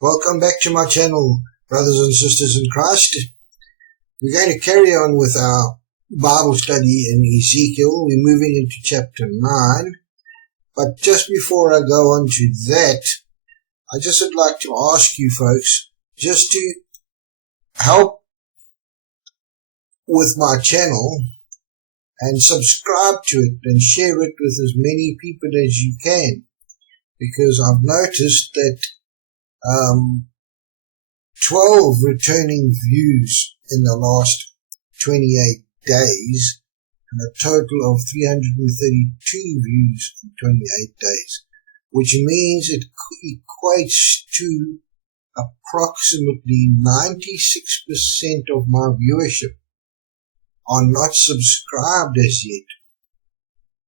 Welcome back to my channel, brothers and sisters in Christ. We're going to carry on with our Bible study in Ezekiel. We're moving into chapter 9. But just before I go on to that, I just would like to ask you folks just to help with my channel and subscribe to it and share it with as many people as you can, because I've noticed that 12 returning views in the last 28 days and a total of 332 views in 28 days, which means it equates to approximately 96% of my viewership are not subscribed as yet.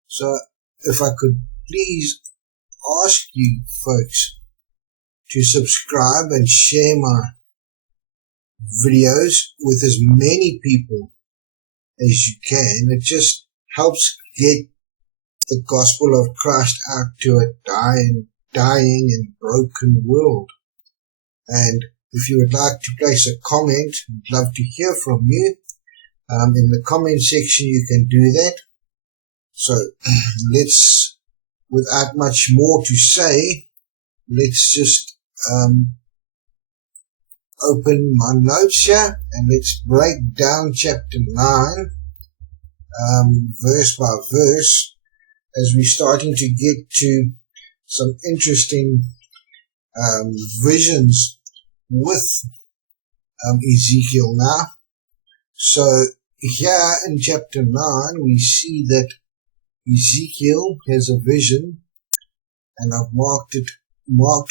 So if I could please ask you folks to subscribe and share my videos with as many people as you can. It just helps get the gospel of Christ out to a dying and broken world. And if you would like to place a comment, I'd love to hear from you. In the comment section you can do that. So let's, without much more to say, let's just open my notes here and let's break down chapter 9 verse by verse, as we're starting to get to some interesting visions with Ezekiel now. So here in chapter 9 we see that Ezekiel has a vision, and I've marked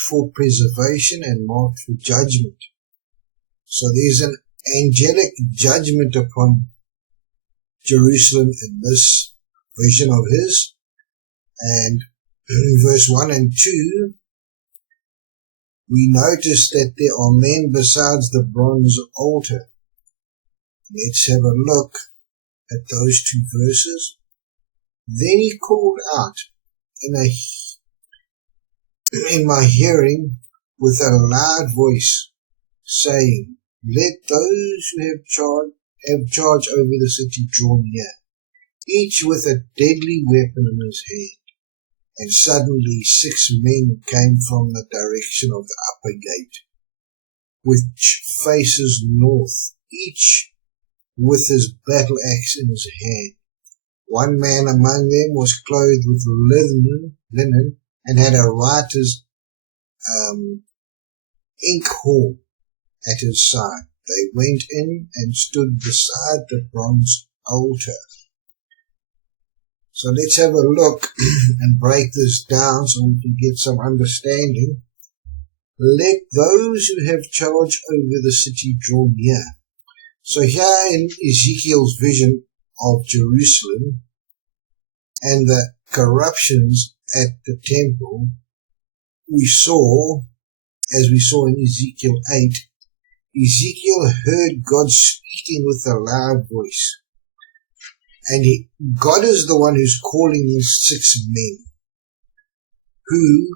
for preservation and marked for judgment. So there's an angelic judgment upon Jerusalem in this vision of his. And in verse 1 and 2, we notice that there are men besides the bronze altar. Let's have a look at those two verses. Then he called out in my hearing with a loud voice, saying, let those who have charge over the city draw near, each with a deadly weapon in his hand. And suddenly 6 men came from the direction of the upper gate, which faces north, each with his battle axe in his hand. One man among them was clothed with linen and had a writer's inkhorn at his side. They went in and stood beside the bronze altar. So let's have a look and break this down so we can get some understanding. Let those who have charge over the city draw near. So here in Ezekiel's vision of Jerusalem and the corruptions at the temple, we saw, as we saw in Ezekiel 8, Ezekiel heard God speaking with a loud voice. And God is the one who's calling these 6 men, who,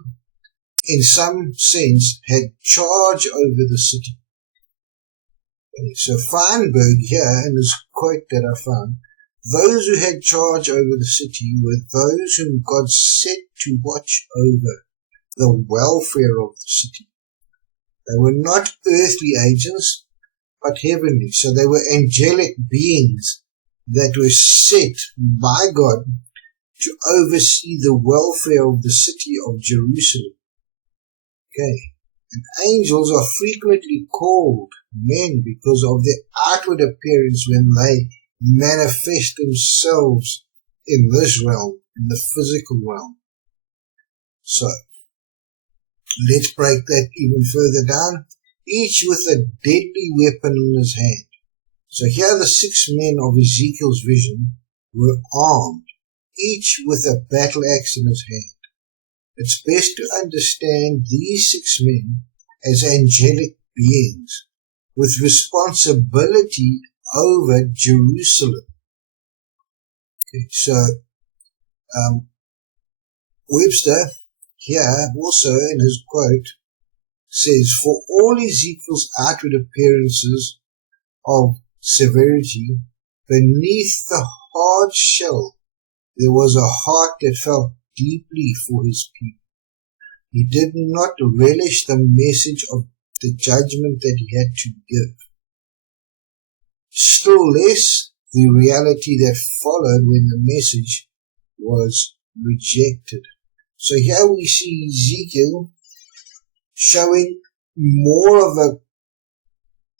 in some sense, had charge over the city. So Feinberg here, in this quote that I found, those who had charge over the city were those whom God set to watch over the welfare of the city. They were not earthly agents, but heavenly. So they were angelic beings that were set by God to oversee the welfare of the city of Jerusalem. Okay. And angels are frequently called men because of their outward appearance when they manifest themselves in this realm, in the physical realm. So let's break that even further down. Each with a deadly weapon in his hand. So here the 6 men of Ezekiel's vision were armed, each with a battle axe in his hand. It's best to understand these 6 men as angelic beings with responsibility over Jerusalem. Okay, so Webster here also in his quote says, for all Ezekiel's outward appearances of severity, beneath the hard shell there was a heart that felt deeply for his people. He did not relish the message of the judgment that he had to give. Still less the reality that followed when the message was rejected. So here we see Ezekiel showing more of a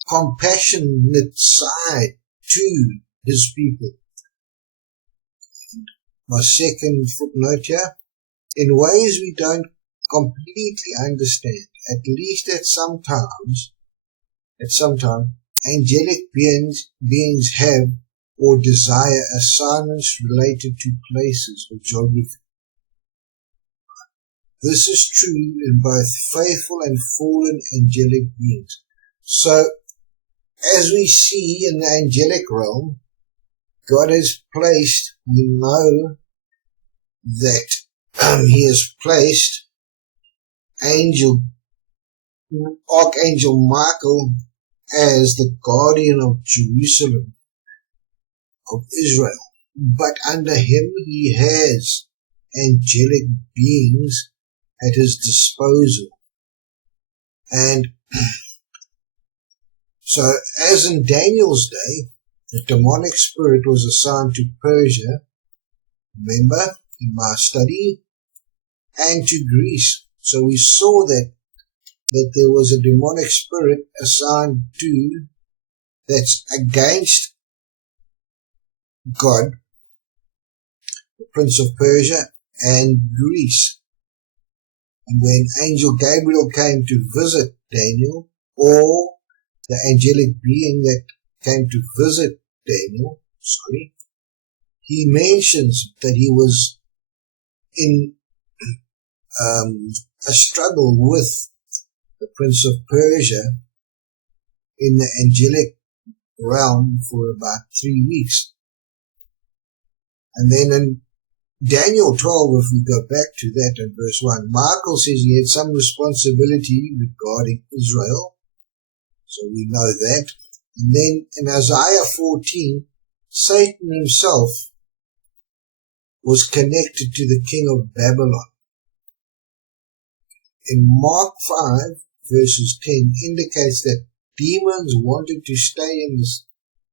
compassionate side to his people. My second footnote here, in ways we don't completely understand, at least at some time, angelic beings have or desire assignments related to places or geography. This is true in both faithful and fallen angelic beings. So, as we see in the angelic realm, God has placed, we know that He has placed Archangel Michael as the guardian of Jerusalem, of Israel. But under him he has angelic beings at his disposal. And so, as in Daniel's day, the demonic spirit was assigned to Persia, remember, in my study, and to Greece. So we saw that there was a demonic spirit assigned to, that's against God, the Prince of Persia, and Greece. And when Angel Gabriel came to visit Daniel, or the angelic being that came to visit Daniel, he mentions that he was in a struggle with the Prince of Persia in the angelic realm for about 3 weeks. And then in Daniel 12, if we go back to that in verse 1, Michael says he had some responsibility regarding Israel. So we know that. And then in Isaiah 14, Satan himself was connected to the king of Babylon. In Mark 5, verses 10, indicates that demons wanted to stay in this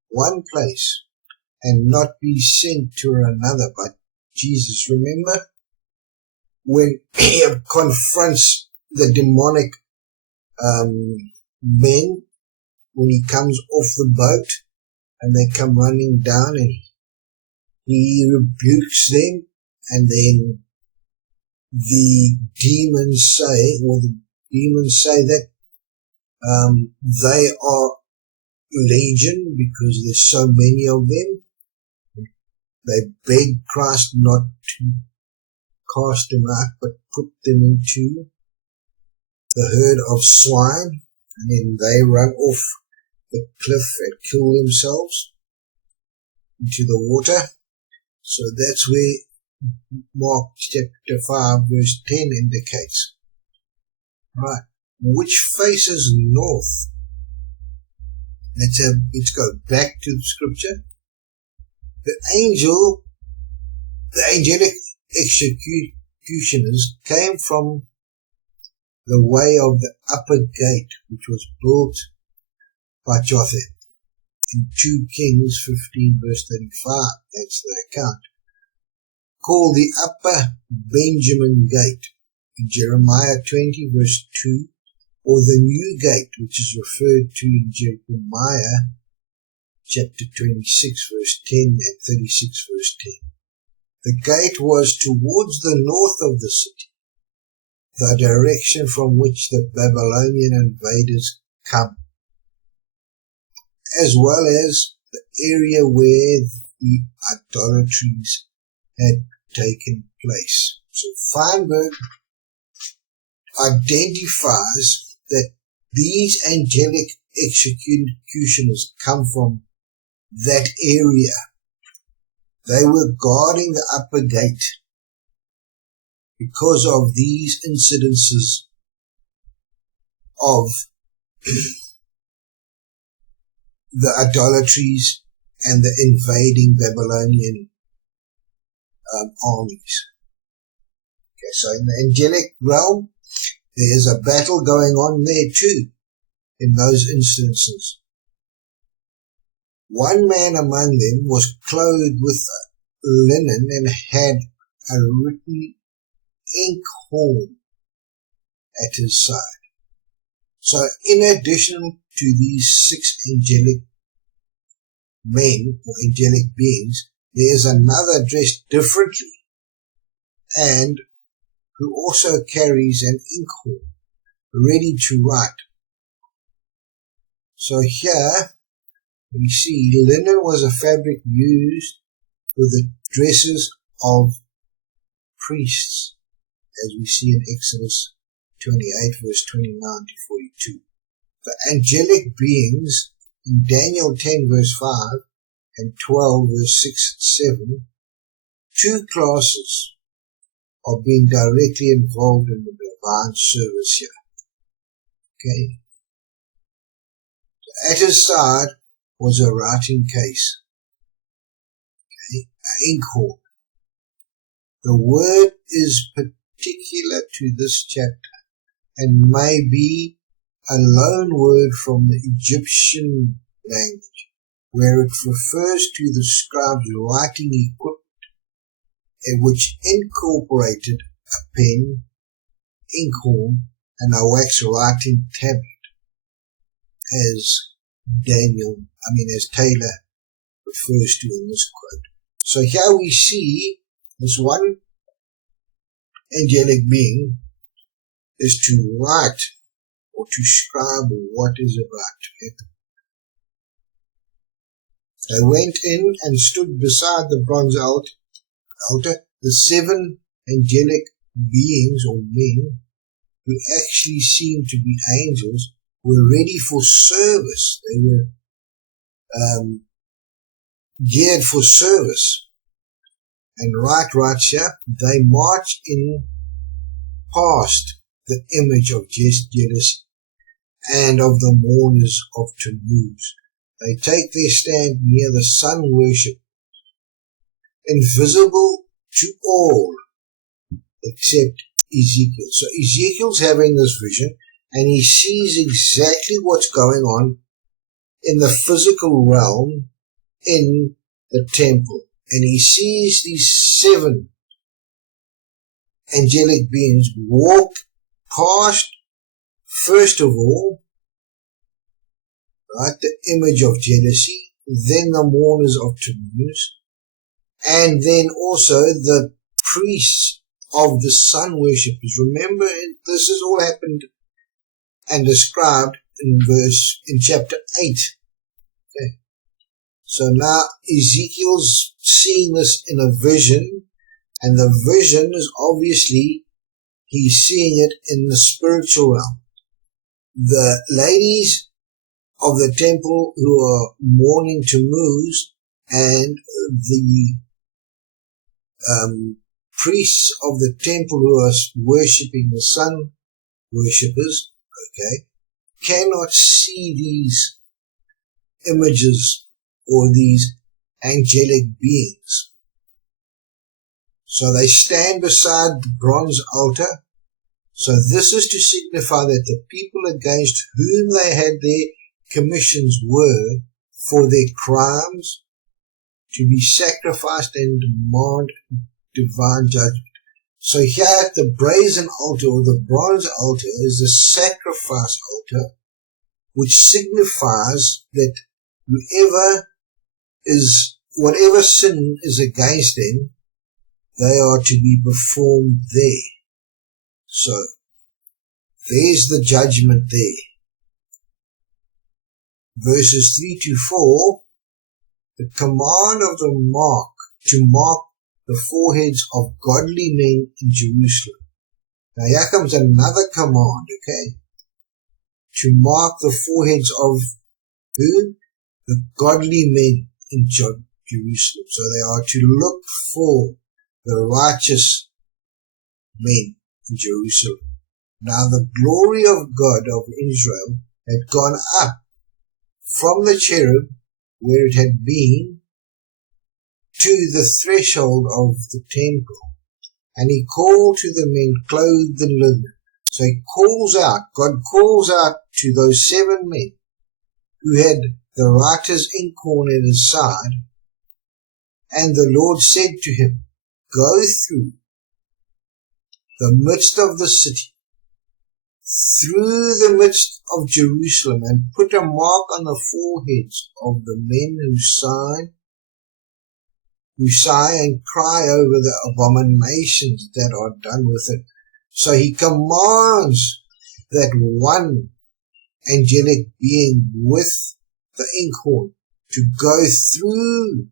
one place and not be sent to another. But Jesus, remember, when he confronts the demonic men, when he comes off the boat and they come running down, and he rebukes them, and then the demons say that they are legion because there's so many of them. They beg Christ not to cast them out, but put them into the herd of swine, and then they run off the cliff and kill themselves into the water. So that's where Mark chapter 5 verse 10 indicates. Right. Which faces north? Let's go back to the scripture. The angelic executioners came from the way of the upper gate, which was built by Jotham in 2 Kings 15 verse 35. That's the account. Called the upper Benjamin gate in Jeremiah 20 verse 2, or the new gate, which is referred to in Jeremiah chapter 26 verse 10 and 36 verse 10. The gate was towards the north of the city, the direction from which the Babylonian invaders come, as well as the area where the idolatries had taken place. So Feinberg identifies that these angelic executioners come from that area. They were guarding the upper gate because of these incidences of the idolatries and the invading Babylonian armies. Okay, so in the angelic realm, there is a battle going on there too, in those instances. One man among them was clothed with linen and had a written inkhorn at his side. So in addition to these 6 angelic men or angelic beings, there is another dressed differently and who also carries an inkhorn ready to write. So here we see linen was a fabric used for the dresses of priests, as we see in Exodus 28 verse 29 to 42. The angelic beings in Daniel 10 verse 5 and 12 verse 6 and 7, 2 classes are being directly involved in the divine service here. Okay. At his side was a writing case, okay, an inkhorn. The word is particular to this chapter and may be a loan word from the Egyptian language, where it refers to the scribe's writing equipment, which incorporated a pen, inkhorn, and a wax writing tablet, as Taylor refers to in this quote. So here we see this one angelic being is to write or to scribe what is about to happen. They went in and stood beside the bronze altar. The 7 angelic beings or men, who actually seemed to be angels, were ready for service. They were geared for service. And right here, they march in past the image of jealousy and of the mourners of Tammuz. They take their stand near the sun worship, invisible to all except Ezekiel. So Ezekiel's having this vision, and he sees exactly what's going on in the physical realm in the temple. And he sees these 7 angelic beings walk past, first of all, right, the image of jealousy, then the mourners of Tammuz, and then also the priests of the sun worshippers. Remember, this has all happened and described in chapter 8. Okay. So now Ezekiel's seeing this in a vision, and the vision is obviously he's seeing it in the spiritual realm. The ladies of the temple who are mourning Tammuz and the priests of the temple who are worshipping the sun worshippers, okay, cannot see these images or these angelic beings. So they stand beside the bronze altar. So this is to signify that the people against whom they had their commissions were for their crimes to be sacrificed and demand divine judgment. So here at the brazen altar or the bronze altar is a sacrifice altar, which signifies that whatever sin is against them, they are to be performed there. So there's the judgment there. Verses 3 to 4, the command of the mark to mark the foreheads of godly men in Jerusalem. Now here comes another command, okay? To mark the foreheads of who? The godly men in Jerusalem. So they are to look for the righteous men in Jerusalem. Now the glory of God of Israel had gone up from the cherub where it had been to the threshold of the temple. And he called to the men clothed in linen. So he calls out, God calls out to those 7 men who had the writer's inkhorn in his side. And the Lord said to him, go through the midst of the city, through the midst of Jerusalem, and put a mark on the foreheads of the men who sigh and cry over the abominations that are done with it. So he commands that one angelic being with the inkhorn to go through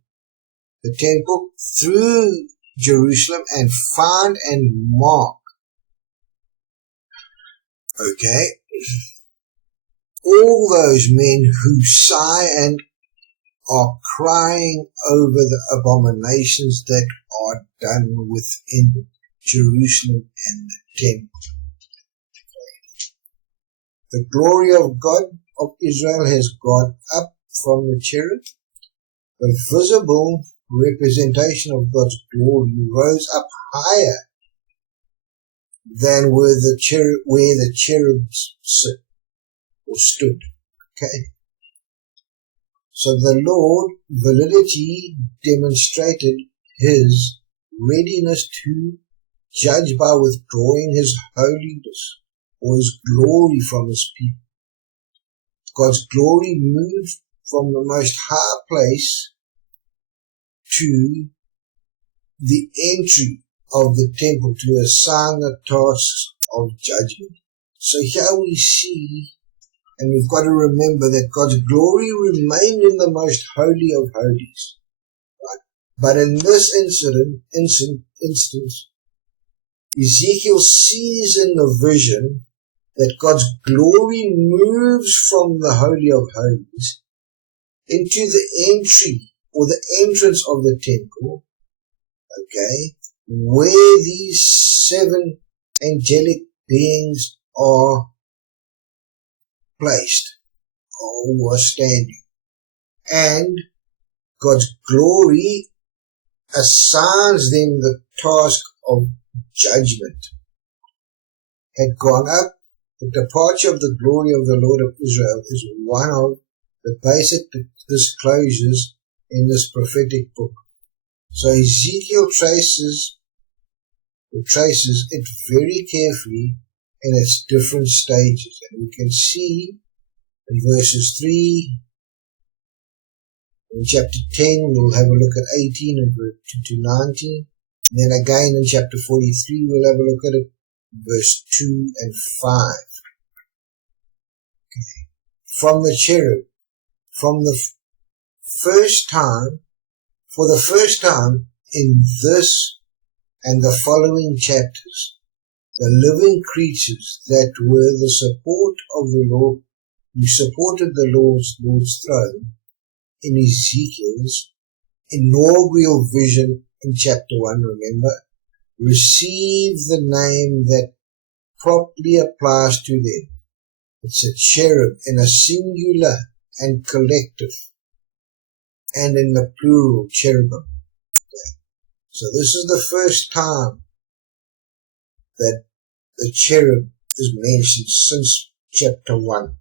the temple, through Jerusalem, and find and mark. Okay, all those men who sigh and are crying over the abominations that are done within Jerusalem and the temple. The glory of God of Israel has gone up from the cherub. The visible representation of God's glory rose up higher than where the cherubs sit or stood. Okay. So the Lord validity demonstrated his readiness to judge by withdrawing his holiness or his glory from his people. God's glory moved from the most high place to the entry of the temple to assign the tasks of judgment. So here we see, and we've got to remember that God's glory remained in the most holy of holies. Right? But in this instance, Ezekiel sees in the vision that God's glory moves from the Holy of Holies into the entry or the entrance of the temple, okay, where these 7 angelic beings are placed or are standing. And God's glory assigns them the task of judgment. Had gone up. The departure of the glory of the Lord of Israel is one of the basic disclosures in this prophetic book. So Ezekiel traces it very carefully in its different stages. And we can see in verses 3, in chapter 10, we'll have a look at 18 and to 19. And then again in chapter 43, we'll have a look at it, verse 2 and 5. Okay. From the cherub, for the first time in this and the following chapters, the living creatures that were the support of the Lord, who supported the Lord's throne in Ezekiel's inaugural vision in chapter 1, remember, receive the name that properly applies to them. It's a cherub in a singular and collective, and in the plural, cherubim. Okay. So this is the first time that the cherub is mentioned since chapter 1.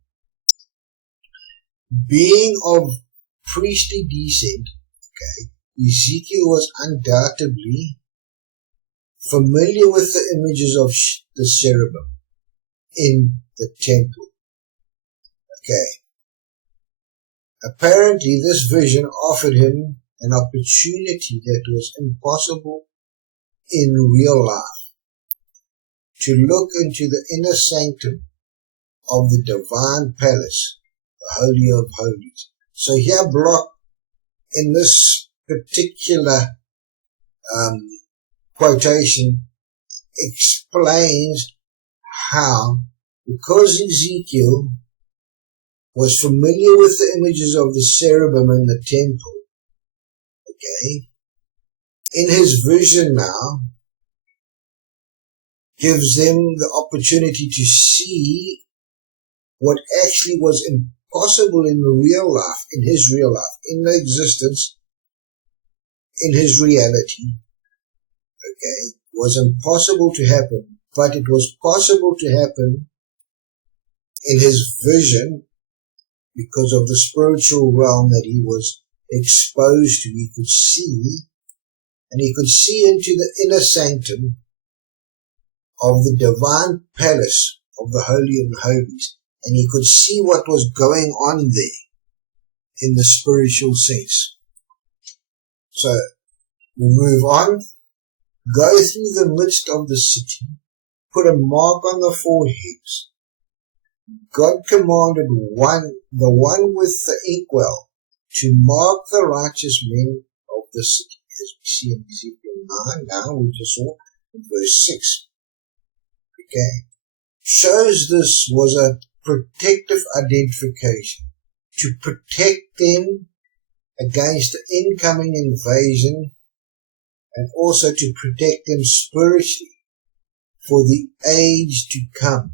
Being of priestly descent, okay, Ezekiel was undoubtedly familiar with the images of the cherubim in the temple. Okay. Apparently, this vision offered him an opportunity that was impossible in real life, to look into the inner sanctum of the divine palace, the Holy of Holies. So here Bloch, in this particular quotation, explains how, because Ezekiel was familiar with the images of the cherubim in the temple, okay, in his vision now, gives them the opportunity to see what actually was impossible in the real life, in his real life, in the existence, in his reality. Okay, it was impossible to happen, but it was possible to happen in his vision because of the spiritual realm that he was exposed to. He could see, and he could see into the inner sanctum of the divine palace of the Holy of Holies, and he could see what was going on there in the spiritual sense. So we move on. Go through the midst of the city, put a mark on the foreheads. God commanded the one with the inkwell to mark the righteous men of the city, as we see in Ezekiel 9, now we just saw in verse 6. Okay, shows this was a protective identification to protect them against the incoming invasion, and also to protect them spiritually for the age to come.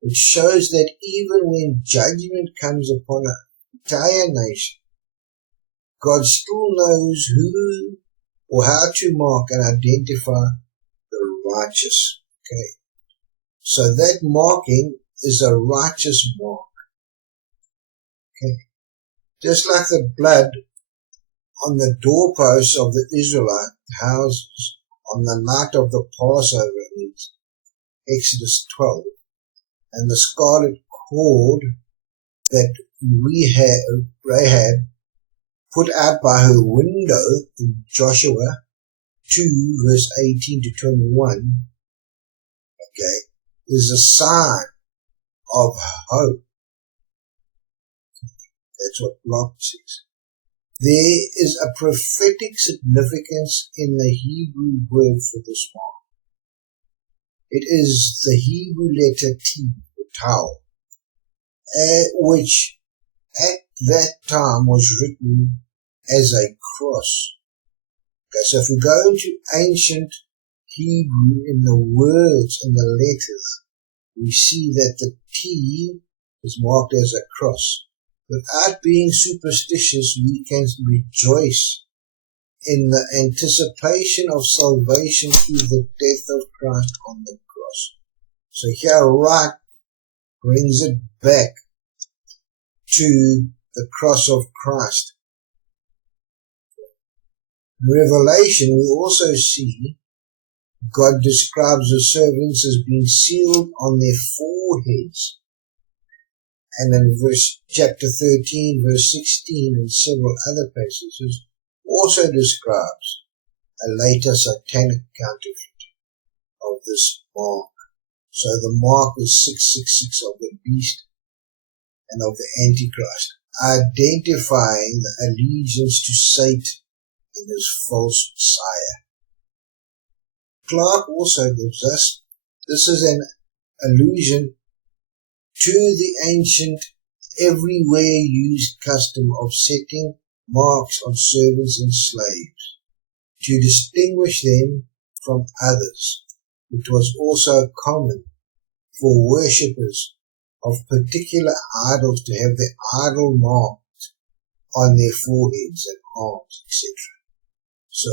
It shows that even when judgment comes upon an entire nation, God still knows who or how to mark and identify the righteous. Okay, so that marking is a righteous mark. Okay, just like the blood on the doorposts of the Israelite houses on the night of the Passover in Exodus 12, and the scarlet cord that Rahab put out by her window in Joshua 2 verse 18 to 21, okay, is a sign of hope. That's what blood says. There is a prophetic significance in the Hebrew word for this mark. It is the Hebrew letter T, or Tau, which at that time was written as a cross. Okay, so if we go into ancient Hebrew in the words and the letters, we see that the T is marked as a cross. Without being superstitious, we can rejoice in the anticipation of salvation through the death of Christ on the cross. So here right brings it back to the cross of Christ. In Revelation, we also see God describes the servants as being sealed on their foreheads. And in chapter 13, verse 16, and several other passages, also describes a later satanic counterfeit of this mark. So the mark is 666 of the beast and of the Antichrist, identifying the allegiance to Satan and his false Messiah. Clark also gives us, this is an allusion to the ancient, everywhere used custom of setting marks on servants and slaves to distinguish them from others. It was also common for worshippers of particular idols to have their idol marked on their foreheads and arms, etc. So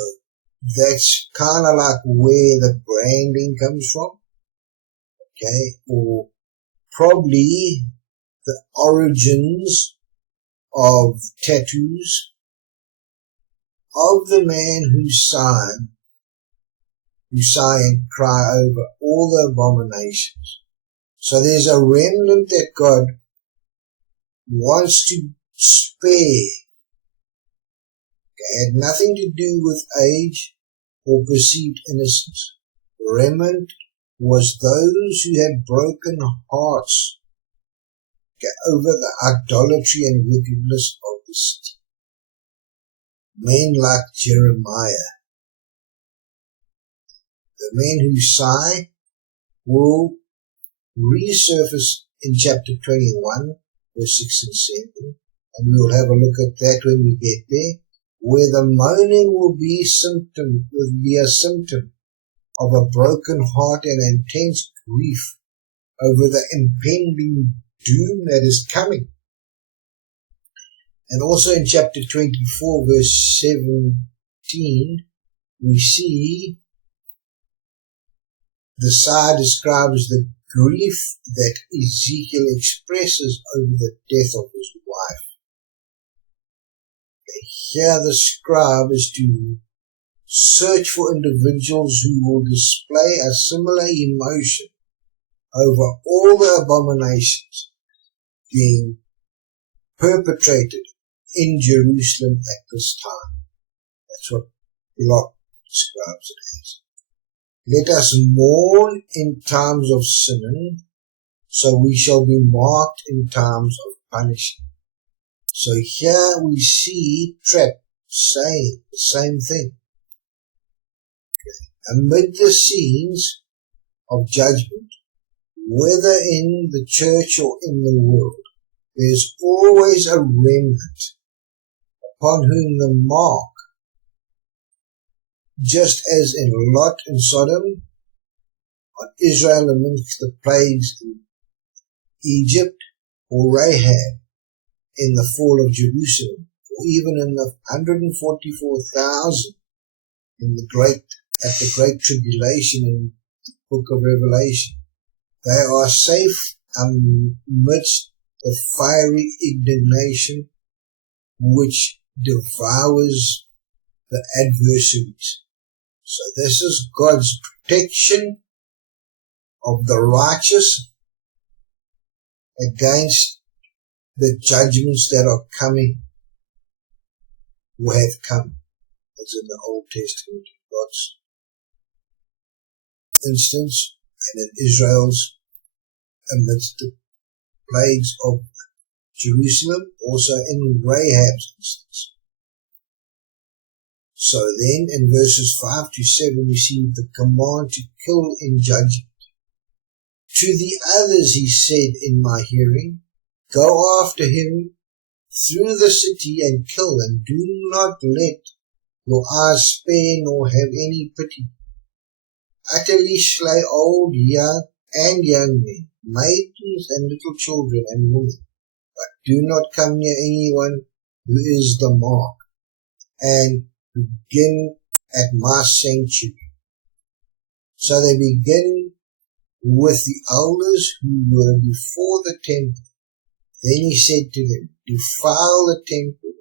that's kind of like where the branding comes from, okay, or probably the origins of tattoos of the man who sigh and cry over all the abominations. So there's a remnant that God wants to spare. It had nothing to do with age or perceived innocence. The remnant was those who had broken hearts over the idolatry and wickedness of the city. Men like Jeremiah. The men who sigh will resurface in chapter 21, verse 6 and 7, and we will have a look at that when we get there, where the moaning will be a symptom of a broken heart and intense grief over the impending doom that is coming. And also in chapter 24, verse 17, we see the side describes the grief that Ezekiel expresses over the death of his wife. Here the scribe is to search for individuals who will display a similar emotion over all the abominations being perpetrated in Jerusalem at this time. That's what Lot describes it as. Let us mourn in times of sinning, so we shall be marked in times of punishment. So here we see Trapp saying the same thing. Amid the scenes of judgment, whether in the church or in the world, there's always a remnant upon whom the mark, just as in Lot and Sodom, on Israel amidst the plagues in Egypt, or Rahab in the fall of Jerusalem, or even in the 144,000 at the Great Tribulation in the book of Revelation. They are safe amidst the fiery indignation which devours the adversaries. So this is God's protection of the righteous against the judgments that are coming, or have come, as in the Old Testament, God's instance, and in Israel's amidst the plagues of Jerusalem, also in Rahab's instance. So then in verses 5 to 7 we see the command to kill in judgment. To the others he said in my hearing, go after him through the city and kill, and do not let your eyes spare nor have any pity. Utterly slay old, young men, maidens and little children and women, but do not come near anyone who is the mark, and begin at my sanctuary. So they begin with the elders who were before the temple. Then he said to them, defile the temple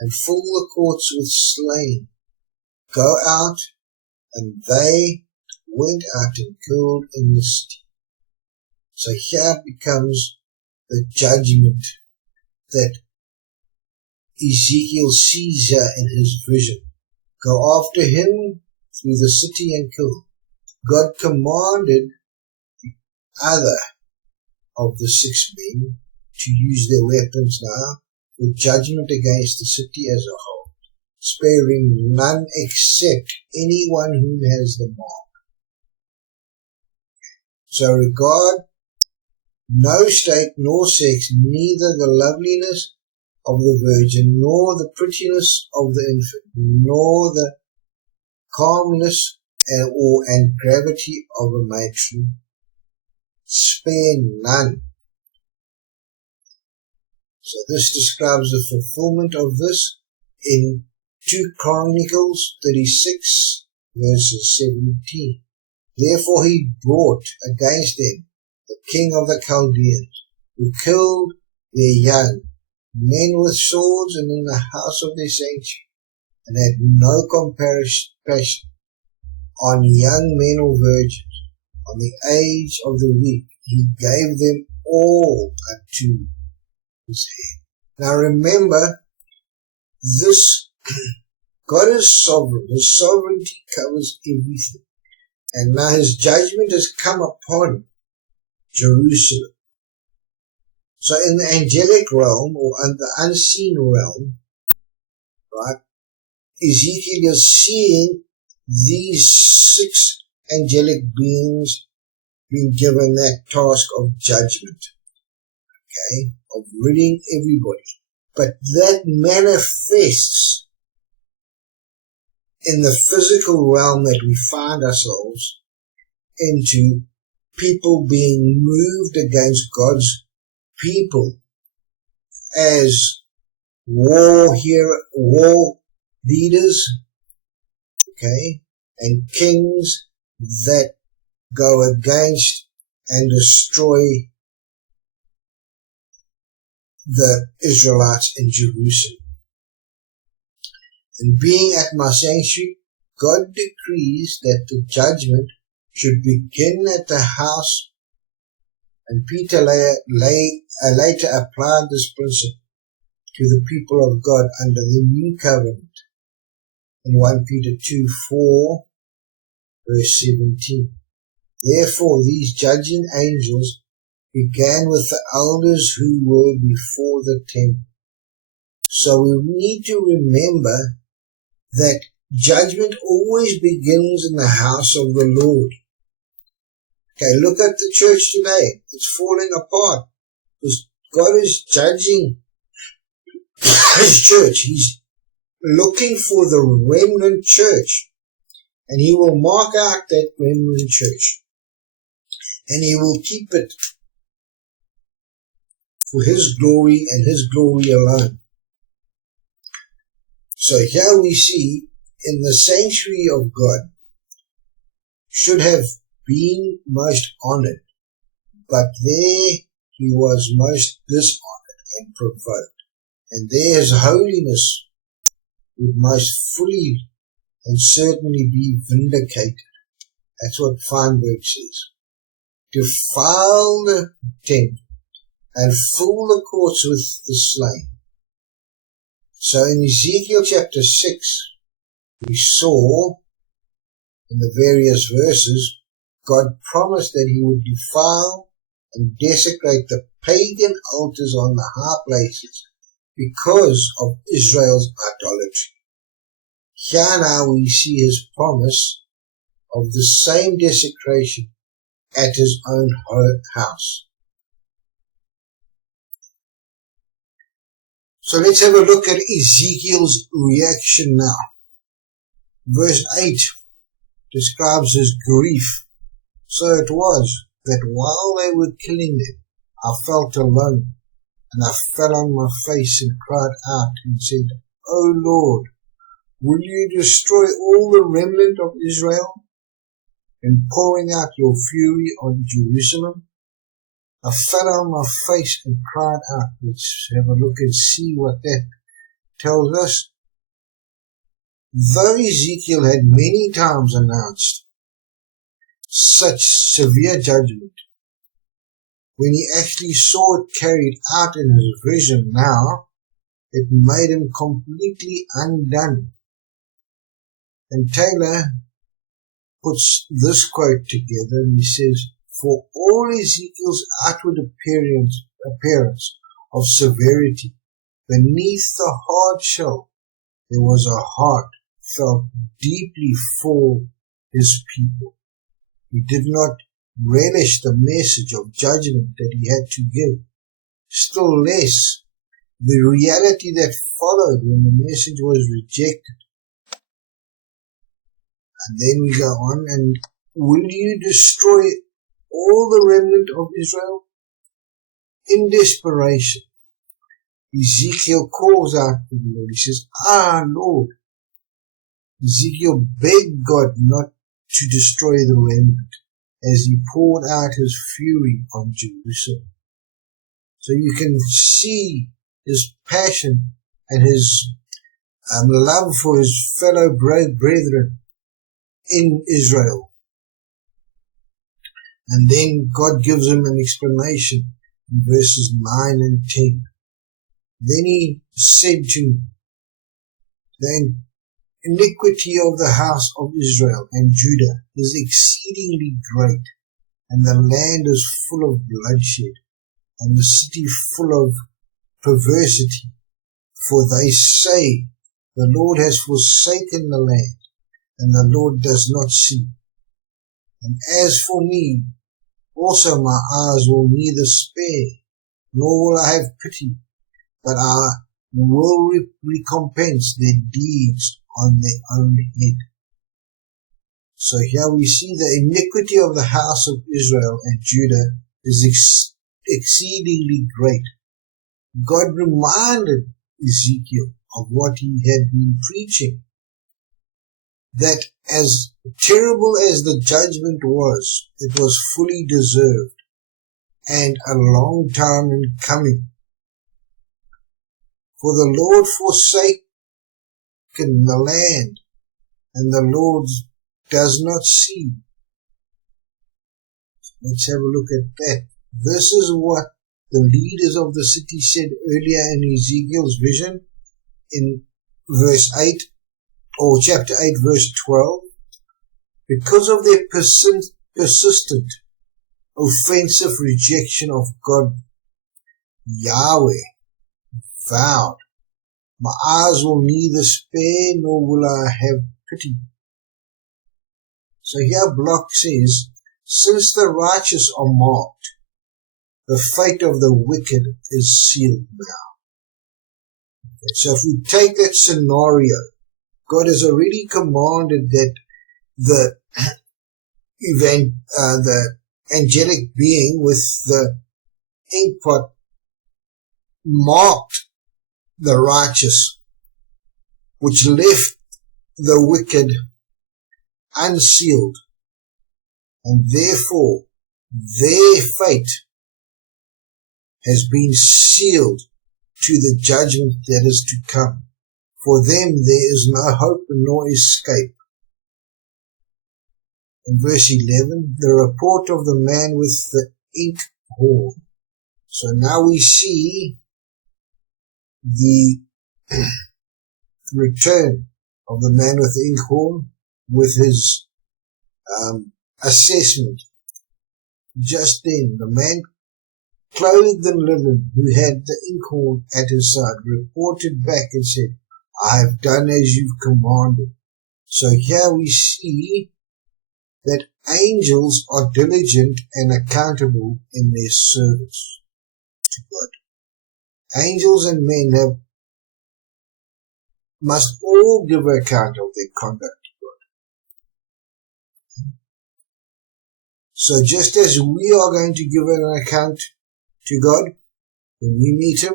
and fill the courts with slain. Go out, and they went out and killed in the city. So here becomes the judgment that Ezekiel sees here in his vision. Go after him through the city and kill. God commanded the other of the 6 men to use their weapons now for judgment against the city as a whole, sparing none except anyone who has the mark. So regard no state nor sex, neither the loveliness of the virgin, nor the prettiness of the infant, nor the calmness and gravity of a matron. Spare none. So this describes the fulfillment of this in 2 Chronicles 36 verses 17. Therefore he brought against them the king of the Chaldeans, who killed their young men with swords and in the house of their sanctuary, and had no compassion on young men or virgins, on the age of the weak. He gave them all unto his hand. Now remember, this God is sovereign. His sovereignty covers everything. And now his judgment has come upon Jerusalem. So in the angelic realm, or in the unseen realm, right, Ezekiel is seeing these 6 angelic beings being given that task of judgment, okay, of ridding everybody. But that manifests in the physical realm that we find ourselves into, people being moved against God's people as war leaders, okay, and kings that go against and destroy the Israelites in Jerusalem. And being at my sanctuary, God decrees that the judgment should begin at the house, and Peter later applied this principle to the people of God under the new covenant in 1 Peter 2:4, verse 17. Therefore these judging angels began with the elders who were before the temple. So we need to remember that judgment always begins in the house of the Lord. Okay, look at the church today. It's falling apart because God is judging His church. He's looking for the remnant church, and He will mark out that remnant church, and He will keep it for His glory and His glory alone. So here we see in the sanctuary of God should have been most honored, but there He was most dishonored and provoked. And there His holiness would most fully and certainly be vindicated. That's what Feinberg says. Defile the temple and fill the courts with the slain. So in Ezekiel chapter 6, we saw in the various verses, God promised that He would defile and desecrate the pagan altars on the high places because of Israel's idolatry. Here now we see His promise of the same desecration at His own house. So let's have a look at Ezekiel's reaction now. Verse 8 describes his grief. So it was that while they were killing them, I felt alone, and I fell on my face and cried out and said, O Lord, will you destroy all the remnant of Israel in pouring out your fury on Jerusalem? I fell on my face and cried out. Let's have a look and see what that tells us. Though Ezekiel had many times announced such severe judgment, when he actually saw it carried out in his vision now, it made him completely undone. And Taylor puts this quote together and he says, for all Ezekiel's outward appearance of severity, beneath the hard shell there was a heart felt deeply for his people. He did not relish the message of judgment that he had to give, still less the reality that followed when the message was rejected. And then we go on, and will you destroy all the remnant of Israel? In desperation, Ezekiel calls out to the Lord. He says, Lord. Ezekiel begged God not to destroy the remnant as he poured out his fury on Jerusalem. So you can see his passion and his love for his fellow brethren in Israel. And then God gives him an explanation in verses 9 and 10. Then he said to him, the iniquity of the house of Israel and Judah is exceedingly great, and the land is full of bloodshed, and the city full of perversity. For they say, the Lord has forsaken the land, and the Lord does not see. And as for me, also my eyes will neither spare, nor will I have pity, but I will recompense their deeds on their own head. So here we see the iniquity of the house of Israel and Judah is exceedingly great. God reminded Ezekiel of what he had been preaching, that as terrible as the judgment was, it was fully deserved and a long time in coming. For the Lord forsaken the land, and the Lord does not see. Let's have a look at that. This is what the leaders of the city said earlier in Ezekiel's vision in verse 8 or chapter 8 verse 12. Because of their persistent offensive rejection of God, Yahweh vowed, my eyes will neither spare nor will I have pity. So here Block says, since the righteous are marked, the fate of the wicked is sealed now. Okay, so if we take that scenario, God has already commanded that the angelic being with the inkpot marked the righteous, which left the wicked unsealed, and therefore their fate has been sealed to the judgment that is to come. For them there is no hope nor escape. In verse 11, the report of the man with the ink horn. So now we see the return of the man with the ink horn with his assessment. Just then, the man clothed in linen who had the inkhorn at his side reported back and said, I have done as you've commanded. So here we see that angels are diligent and accountable in their service to God. Angels and men must all give account of their conduct to God. So just as we are going to give an account to God when we meet Him,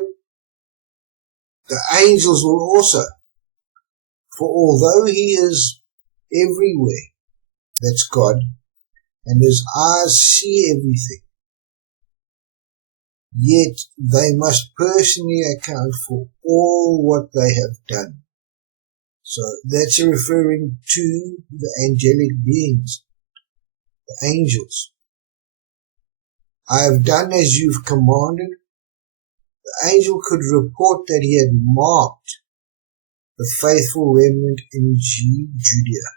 the angels will also. For although He is everywhere, that's God, and His eyes see everything, yet they must personally account for all what they have done. So that's referring to the angelic beings, the angels. I have done as you've commanded. The angel could report that he had marked the faithful remnant in Judea.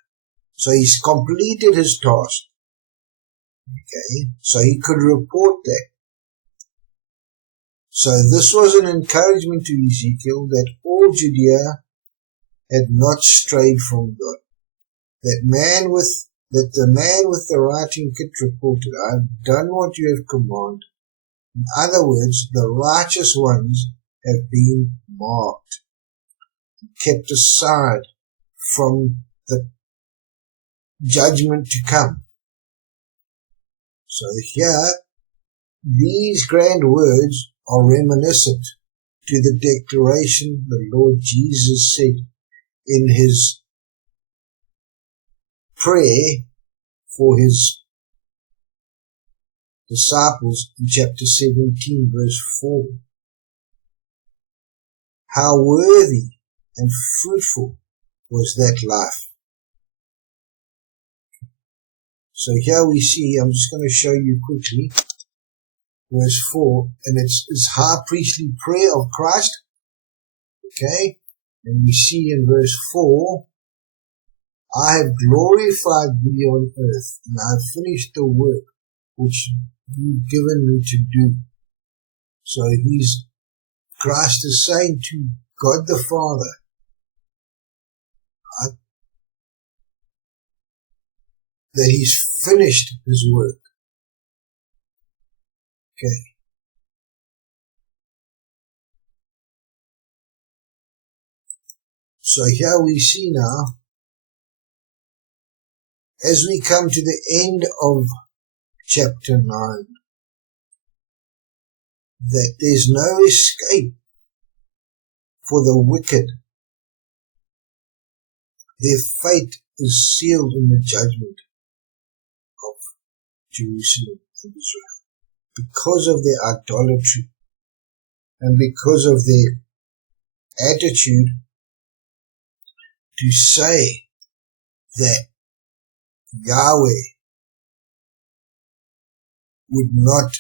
So he's completed his task. Okay, so he could report that. So this was an encouragement to Ezekiel that all Judea had not strayed from God. That the man with the writing kit reported, I have done what you have commanded. In other words, the righteous ones have been marked, kept aside from the judgment to come. So here, these grand words are reminiscent to the declaration the Lord Jesus said in His prayer for His disciples in chapter 17 verse 4. How worthy and fruitful was that life. So here we see, I'm just going to show you quickly, verse 4, and it's high priestly prayer of Christ. Okay, and we see in verse 4, I have glorified thee on earth, and I have finished the work which you've given me to do. So Christ is saying to God the Father, that He's finished His work. Okay. So here we see now, as we come to the end of chapter 9, that there's no escape for the wicked. Their fate is sealed in the judgment of Jerusalem and Israel because of their idolatry and because of their attitude to say that Yahweh would not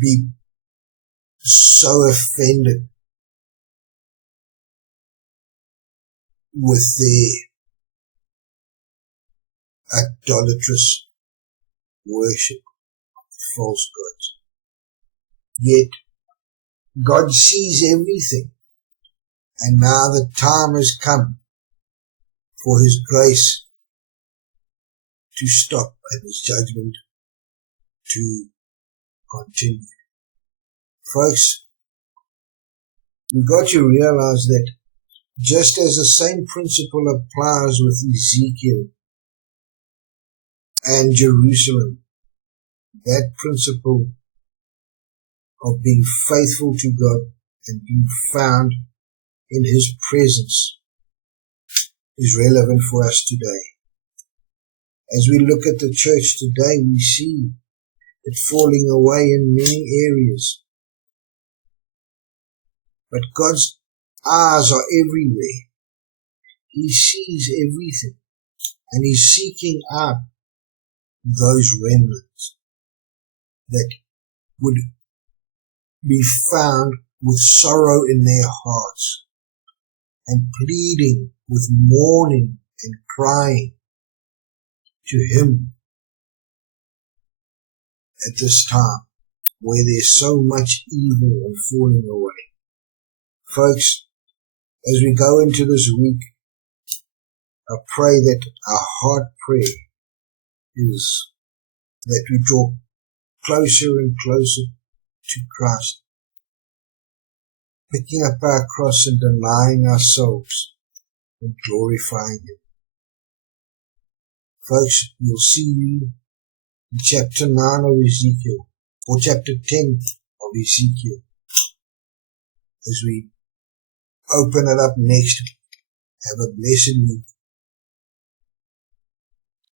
be so offended with their idolatrous worship of false gods. Yet God sees everything, and now the time has come for His grace to stop and His judgment to continue. Folks, we've got to realize that just as the same principle applies with Ezekiel and Jerusalem, that principle of being faithful to God and being found in His presence is relevant for us today. As we look at the church today, we see it falling away in many areas. But God's eyes are everywhere. He sees everything, and He's seeking out those remnants that would be found with sorrow in their hearts and pleading with mourning and crying to Him at this time where there's so much evil and falling away. Folks, as we go into this week, I pray that our heart prayer is that we draw closer and closer to Christ, picking up our cross and denying ourselves and glorifying Him. Folks, we'll see you in chapter 9 of Ezekiel, or chapter 10 of Ezekiel, as we open it up next week. Have a blessed week.